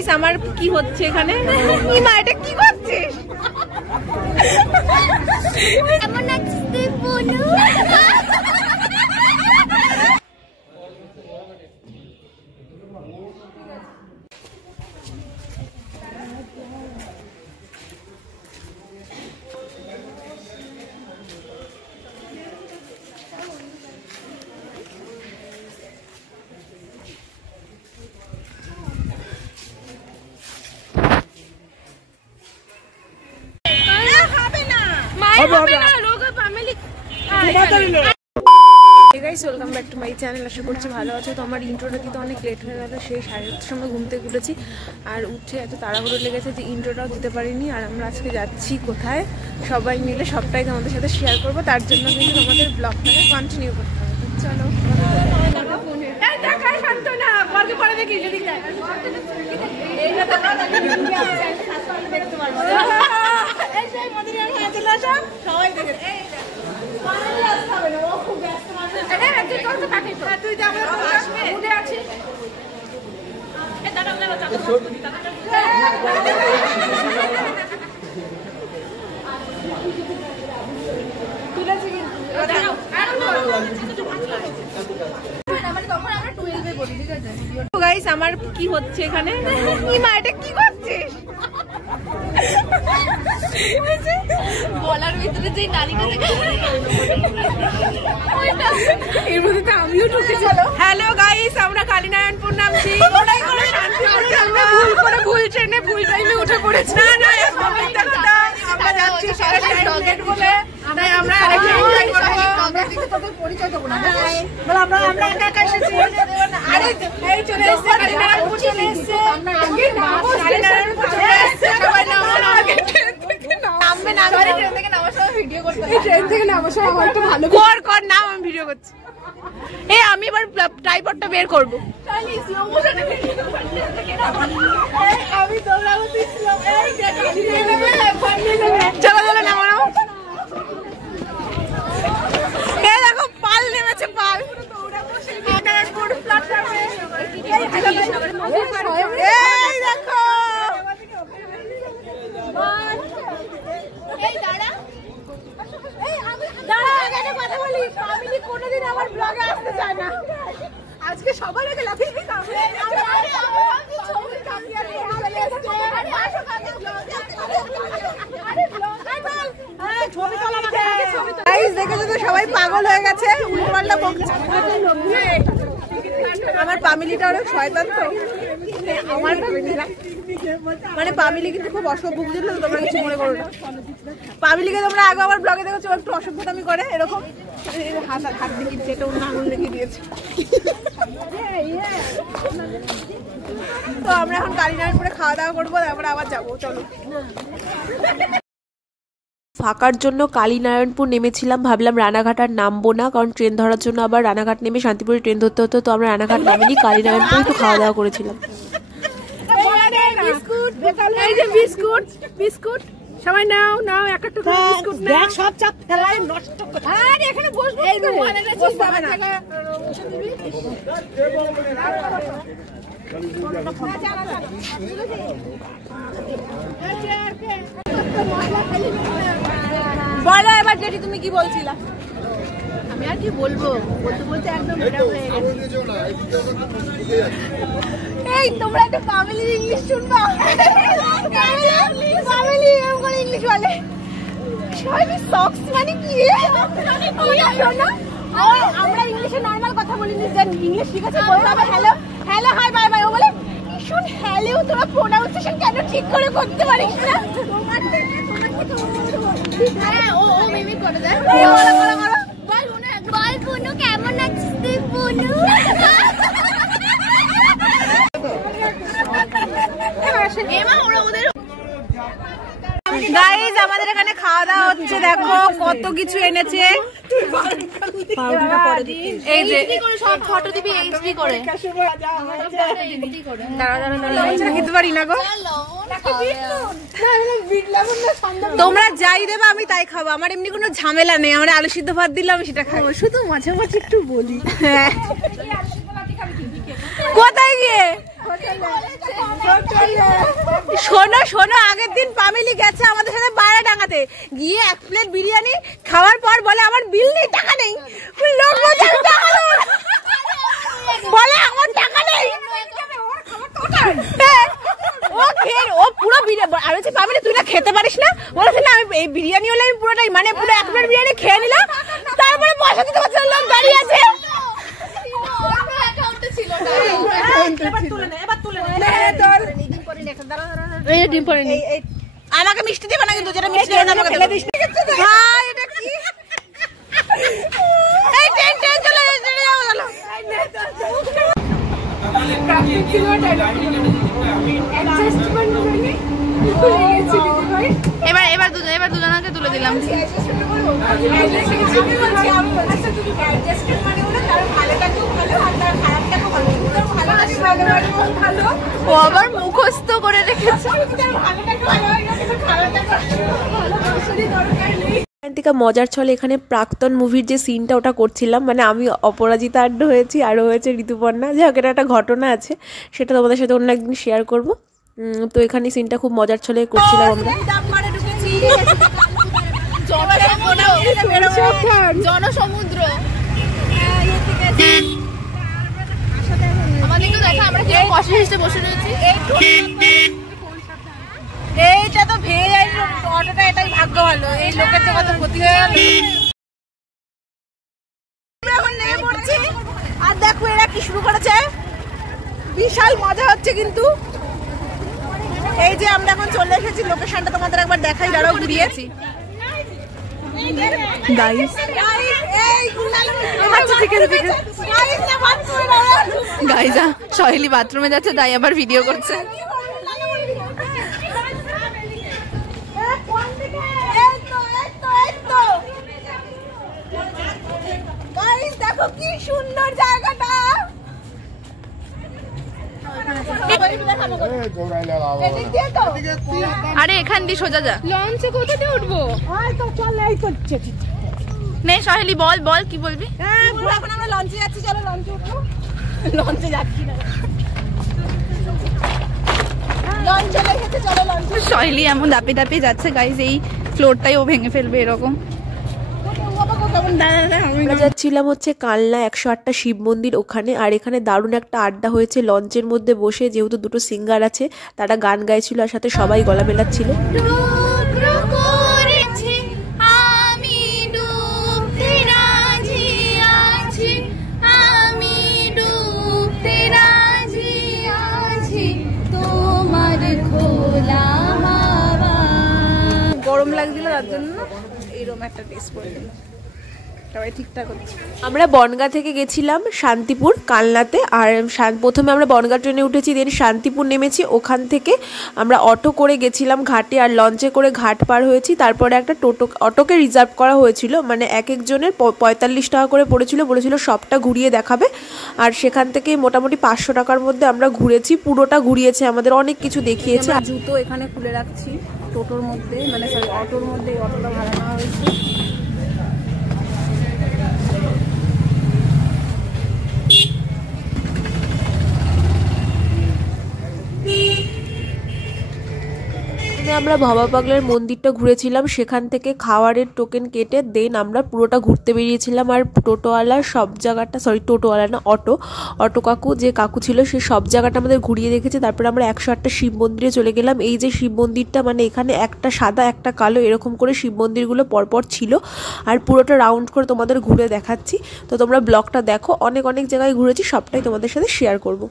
Guys আমার কি হচ্ছে এখানে? ইমা এটা কি করছিস? কেমন আছিস তুই বলু? Welcome back to my channel. আশা করছি ভালো আছো। তো আমার ইন্ট্রোটা দিতে অনেক লেট হয়ে গেল। সেই 7:30 সময় ঘুম থেকে উঠেছি আর উঠে এত তাড়াহুড়ো লেগেছে যে ইন্ট্রোটাও দিতে পারিনি। আর আমরা আজকে যাচ্ছি কোথায় সবাই মিলে সবটাই তোমাদের সাথে শেয়ার করবো। তার জন্য কিন্তু তোমাদের ব্লগটাকে কন্টিনিউ করতে হবে। চলো সবাই দেখে আমার কি হচ্ছে এখানে? ইমা এটা কি করছিস? বলার ভিতরে যে নারীকে এর মধ্যে তো আমিও ঢুকে চলো। হ্যালো গাইস, আমরা কালীনারায়ণপুর নামছি। ভুল ট্রেনে ভুল টাইমে উঠে পড়েছি। না না আমরা যাচ্ছি বলে তাই আমরা পরিচয় দেবো না। আমরা একা একা এসেছি। আরে এই চলে এসেছে কালীনারায়ণপুর, চলে এসেছে। আমি এবার ট্রাইপডটা বের করবো। চলো চলো নামানো। দেখো পাল নেমেছে, পাল। এই দেখো কোনদিন আমার ব্লগে আসতে চায় না। আজকে সবার আগে লাফিয়ে সবাই পাগল হয়ে গেছে। উল্টোপাল্টা বকছে। আমার ফ্যামিলিটা অনেক শয়তান তো। আমার মানে ফ্যামিলি কিন্তু খুব অসভ্য, বুঝলো তো? তোমরা কিছু মনে করো না। ফ্যামিলিকে তোমরা আগে আমার ব্লগে দেখেছো একটু অসভ্যতামি করে এরকম। হাত দিয়ে যেটা অন্য আঙুল রেখে দিয়েছে। তো আমরা এখন কালীনারায়ণপুরে খাওয়া দাওয়া করবো, তারপরে আবার যাবো। চলো। ফাঁকার জন্য কালীনারায়ণপুর নেমেছিলাম। ভাবলাম রানাঘাট আর নামবো না, কারণ ট্রেন ধরার জন্য আবার রানাঘাট নেমে শান্তিপুরে ট্রেন ধরতে হতো। তো আমরা রানাঘাট নামিনি, কালীনারায়ণপুরে একটু খাওয়া দাওয়া করেছিলাম। বিস্কুট বিস্কুট সবাই নাও নাও, এক একটা করে বিস্কুট নাও। সব চাপ ফেলাই নষ্ট করে। আরে এখানে বসবো এই তো বসতে হবে না। বলো এবার যেটি তুমি কি বলছিলা। আমি আর কি বলবো, বলতে বলতে একদম বেড়া হয়ে গেছে। এই তোমরা একটা ফ্যামিলির ইংলিশ শুনবা। ফ্যামিলি এরকম করে ইংলিশ বলে। সবাই সক্স মানে কি? আমরা ইংলিশে নরমাল কথা বলিনি, যে ইংলিশ ঠিক আছে বলতে হবে hello hello hi bye bye. ও বলে ভীষণ হ্যালো, তোরা প্রোনাউন্সিয়েশন কেন ঠিক করে করতে পারিস না? হ্যাঁ ও মিমি করে দেয়। বলো বলো বলো। বল বুনু কেমন আছিস তুই বুনু? গাইস আমাদের এখানে খাওয়া দাওয়া হচ্ছে। দেখো কত কিছু এনেছে। এই যে সব ফটো দিবি এইচডি করে। খেতে পারি না গো। তোমরা যাই দেবে আমি তাই খাবো। আমার এমনি কোনো ঝামেলা নেই। আমার আলু সিদ্ধ ভাত দিলে আমি সেটা খাবো। শুধু মাঝে মাঝে একটু বলি। কোথায় গিয়ে শোনো শোনো, আগের দিন পামেলি গেছে আমাদের সাথে বাইরে ডাঙাতে, গিয়ে 1 প্লেট বিরিয়ানি খাওয়ার পর বলে আমার বিল নেই, টাকা নেই। লোক বলে আমার টাকা নেই, ও খেয়ে ও পুরো আর হচ্ছে পামেলি তুই না খেতে পারিস না, বলেছে না আমি এই বিরিয়ানি হলে আমি পুরোটাই মানে পুরো 1 প্লেট বিরিয়ানি খেয়ে নিলাম, তারপরে পয়সা দিতে পারছে লোক দাঁড়িয়ে আছে। আমাকে মিষ্টি দেবে না কিন্তু, যেটা মিষ্টি আমাকে ফেলে দিস। ভাই এটা কি এই ট্রেন ট্রেন চলে গেল। এবার দুজনকে তুলে দিলাম। ও আবার মুখস্থ করে রেখেছে। মজার ছলে এখানে প্রাক্তন মুভির যে সিনটা ওটা করছিলাম, মানে আমি অপরাজিতা আড্ড হয়েছি, আরও হয়েছে ঋতুপর্ণা। যাই হোক, এটা একটা ঘটনা আছে, সেটা তোমাদের সাথে অন্য একদিন শেয়ার করবো। তো এখানে সিনটা খুব মজার ছলে করছিলাম আমরা। জনসমুদ্র বসে রয়েছি। এইটা তো ভেঙে যায় অটোটা, এটাই ভাগ্য ভালো, এই লোকের যে কত ক্ষতি হয়ে গেল। এখন নেমে পড়ছি, আর দেখো এরা কি শুরু করেছে, বিশাল মজা হচ্ছে কিন্তু। এই যে আমরা এখন চলে এসেছি, লোকেশনটা তোমাদের একবার দেখাই, দাঁড়াও ঘুরিয়েছি। সহেলি বাথরুমে যাচ্ছে, তাই আবার ভিডিও করছে। দেখো কি সুন্দর জায়গাটা। আরে এখান দিয়ে সোজা যা। লঞ্চে কোথা দিয়ে উঠবো? নে সহেলি বল বল কি বলবি? এখন আমরা লঞ্চে যাচ্ছি, চলো লঞ্চে উঠবো। লঞ্চে যাচ্ছি না, লঞ্চ চলে গেছে, চলো লঞ্চে। সহেলি এমন দাপে দাপে যাচ্ছে গাইজ, এই ফ্লোরটাই ও ভেঙে ফেলবে এরকম। আমরা যাচ্ছিলাম হচ্ছে কালনা 108টা শিব মন্দির ওখানে, আর এখানে দারুণ একটা আড্ডা হয়েছে লঞ্চের মধ্যে বসে, যেহেতু দুটো সিঙ্গার আছে, তারা গান গাইছিল আর সাথে সবাই গলা মেলাচ্ছিল। গরম লাগছিল, তার জন্য এইরকম একটা টেস্ট করে দিলাম, সবাই ঠিকঠাক হচ্ছে। আমরা বনগাঁ থেকে গেছিলাম শান্তিপুর কালনাতে, আর প্রথমে আমরা বনগাঁ ট্রেনে উঠেছি, দেন শান্তিপুর নেমেছি, ওখান থেকে আমরা অটো করে গেছিলাম ঘাটে, আর লঞ্চে করে ঘাট পার হয়েছি। তারপরে একটা অটোকে রিজার্ভ করা হয়েছিল, মানে এক একজনের 45 টাকা করে পড়েছিল, বলেছিল সবটা ঘুরিয়ে দেখাবে, আর সেখান থেকে মোটামুটি 500 টাকার মধ্যে আমরা ঘুরেছি, পুরোটা ঘুরিয়েছে, আমাদের অনেক কিছু দেখিয়েছে। জুতো এখানে খুলে রাখছি টোটোর মধ্যে, মানে সরি অটোর মধ্যে, অটোটা ভাড়া নেওয়া হয়েছে। আমরা ভবা পাগলার মন্দিরটা ঘুরেছিলাম, সেখান থেকে খাওয়ারের টোকেন কেটে দেন আমরা পুরোটা ঘুরতে বেরিয়েছিলাম। আর টোটোওয়ালা সব জায়গাটা, সরি টোটোওয়ালা না, অটো কাকু যে কাকু ছিল সে সব জায়গাটা আমাদের ঘুরিয়ে রেখেছে। তারপরে আমরা 108টা শিব মন্দিরে চলে গেলাম। এই যে শিব মন্দিরটা, মানে এখানে একটা সাদা একটা কালো এরকম করে শিব মন্দিরগুলো পরপর ছিল, আর পুরোটা রাউন্ড করে তোমাদের ঘুরে দেখাচ্ছি। তো তোমরা ব্লগটা দেখো, অনেক অনেক জায়গায় ঘুরেছি, সবটাই তোমাদের সাথে শেয়ার করব।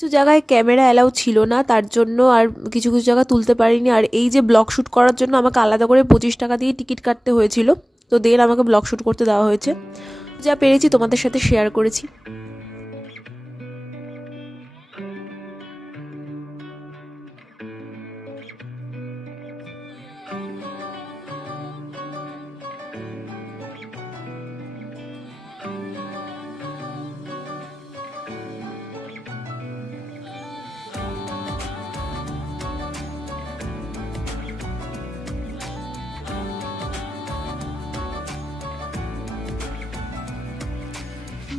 কিছু জায়গায় ক্যামেরা অ্যালাউ ছিল না, তার জন্য আর কিছু কিছু জায়গা তুলতে পারিনি। আর এই যে ব্লগ শ্যুট করার জন্য আমাকে আলাদা করে 25 টাকা দিয়ে টিকিট কাটতে হয়েছিল, তো দেন আমাকে ব্লগ শ্যুট করতে দেওয়া হয়েছে। যা পেরেছি তোমাদের সাথে শেয়ার করেছি।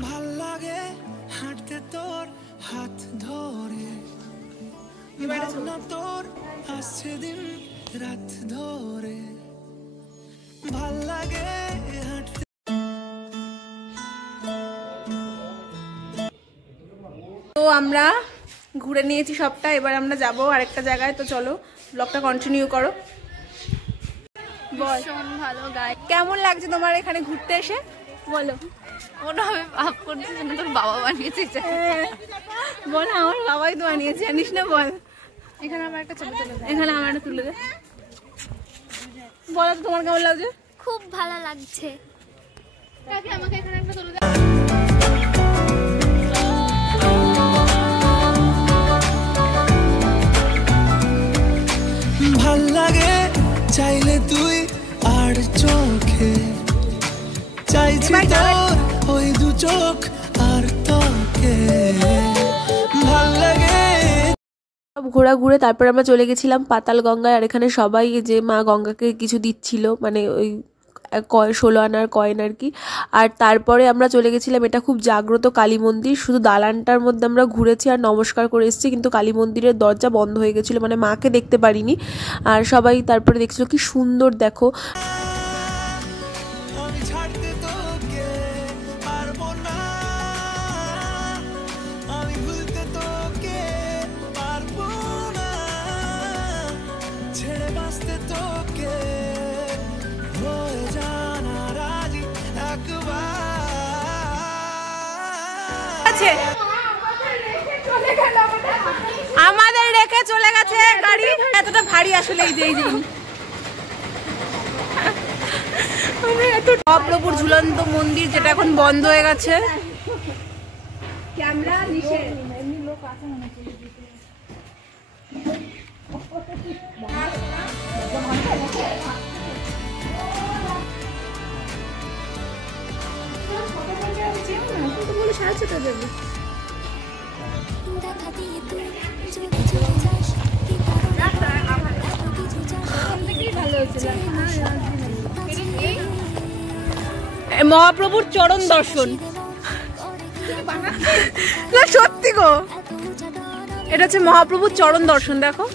ভাল লাগে তোর আসছে দিন রাত ধরে ভাল লাগে হাঁটতে। তো আমরা ঘুরে নিয়েছি সবটা, এবার আমরা যাব আরেকটা জায়গায়। তো চলো ব্লগটা কন্টিনিউ করো। বল ভালো গাই। কেমন লাগছে তোমার এখানে ঘুরতে এসে? বলো। মনে হবে ভাব করছিস না তোর বাবা বানিয়েছে। বল আমার বাবাই তো বানিয়েছে, জানিস না? বল। এখানে আমার একটা ছবি তুলে দে। এখানে আমার একটা তুলে দে। বলো তো তোমার কেমন লাগছে? খুব ভালো লাগছে। কাকি আমাকে এখানে একটা তুলে দে। ভাল লাগে চাইলে তুই আর চোখে চাইছি তোর ওই দু চোখ আর তোকে ভাল লাগে। ঘোরা ঘুরে তারপর আমরা চলে গেছিলাম পাতাল গঙ্গায়। আর এখানে সবাই যে মা গঙ্গাকে কিছু দিচ্ছিল, মানে ওই 16 আনার কয়েন আর কি। আর তারপরে আমরা চলে গেছিলাম, এটা খুব জাগ্রত কালী মন্দির। শুধু দালানটার মধ্যে আমরা ঘুরেছি আর নমস্কার করে এসেছি, কিন্তু কালী মন্দিরের দরজা বন্ধ হয়ে গেছিলো, মানে মাকে দেখতে পারিনি। আর সবাই তারপরে দেখছিল কি সুন্দর, দেখো আমি ছাড়তে তোকে পারবো না, আমি ভুলতে তোকে পারবো না, ছেড়ে বাঁচতে তোকে হয়ে জানা রাজি একবার। আছে আমাদের রেখে চলে গেছে গাড়ি। এতটা ভারী আসলে এই যে মহাপ্রভুর ঝুলন্ত মন্দির, যেটা এখন বন্ধ হয়ে গেছে। দেখা দিয়ে তুই চলে চলে যাস, কি কারণে এত কিছু চাস। মহাপ্রভুর চরণ দর্শন। না সত্যি গো, এটা হচ্ছে মহাপ্রভুর চরণ দর্শন। দেখো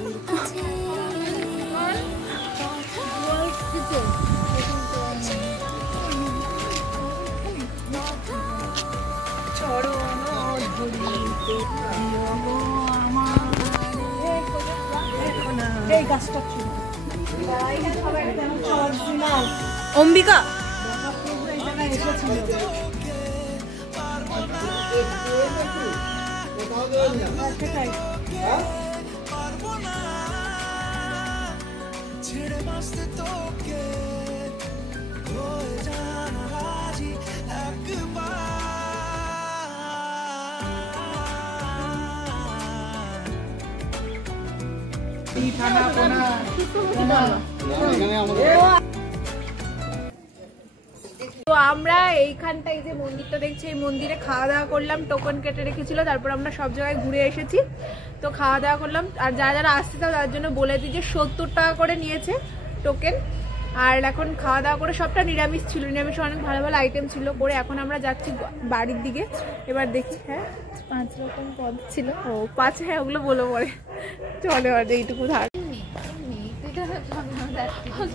অম্বিকা ছেড়ে বাঁচতে তোকে হয়ে জানা রাজি একবার। তো আমরা এইখানটায় যে মন্দিরটা দেখছি, এই মন্দিরে খাওয়া দাওয়া করলাম, টোকন কেটে রেখেছিল। তারপর আমরা সব জায়গায় ঘুরে এসেছি, তো খাওয়া দাওয়া করলাম। আর যারা যারা আসছে তার জন্য বলে দিই যে 70 টাকা করে নিয়েছে টোকেন। আর এখন খাওয়া দাওয়া করে, সবটা নিরামিষ ছিল, নিরামিষ অনেক ভালো ভালো আইটেম ছিল করে। এখন আমরা যাচ্ছি বাড়ির দিকে। এবার দেখি। হ্যাঁ 5 রকম পদ ছিল। ও 5, হ্যাঁ ওগুলো বলো পরে। চলে আর এইটুকু থাক।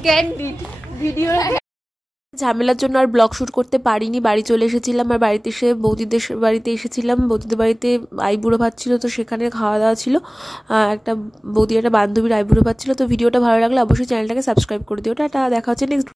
ক্যান্ডিড ভিডিও ঝামেলার জন্য আর ব্লগ শ্যুট করতে পারিনি, বাড়ি চলে এসেছিলাম। আর বাড়িতে এসে বৌদিদের বাড়িতে এসেছিলাম, বৌদিদের বাড়িতে আইবুড়ো ভাত ছিল, তো সেখানে খাওয়া দাওয়া ছিল। একটা বৌদি একটা বান্ধবীর আইবুড়ো ভাত ছিল। তো ভিডিওটা ভালো লাগলে অবশ্যই চ্যানেলটাকে সাবস্ক্রাইব করে দিও। টাটা, দেখা হচ্ছে নেক্সট।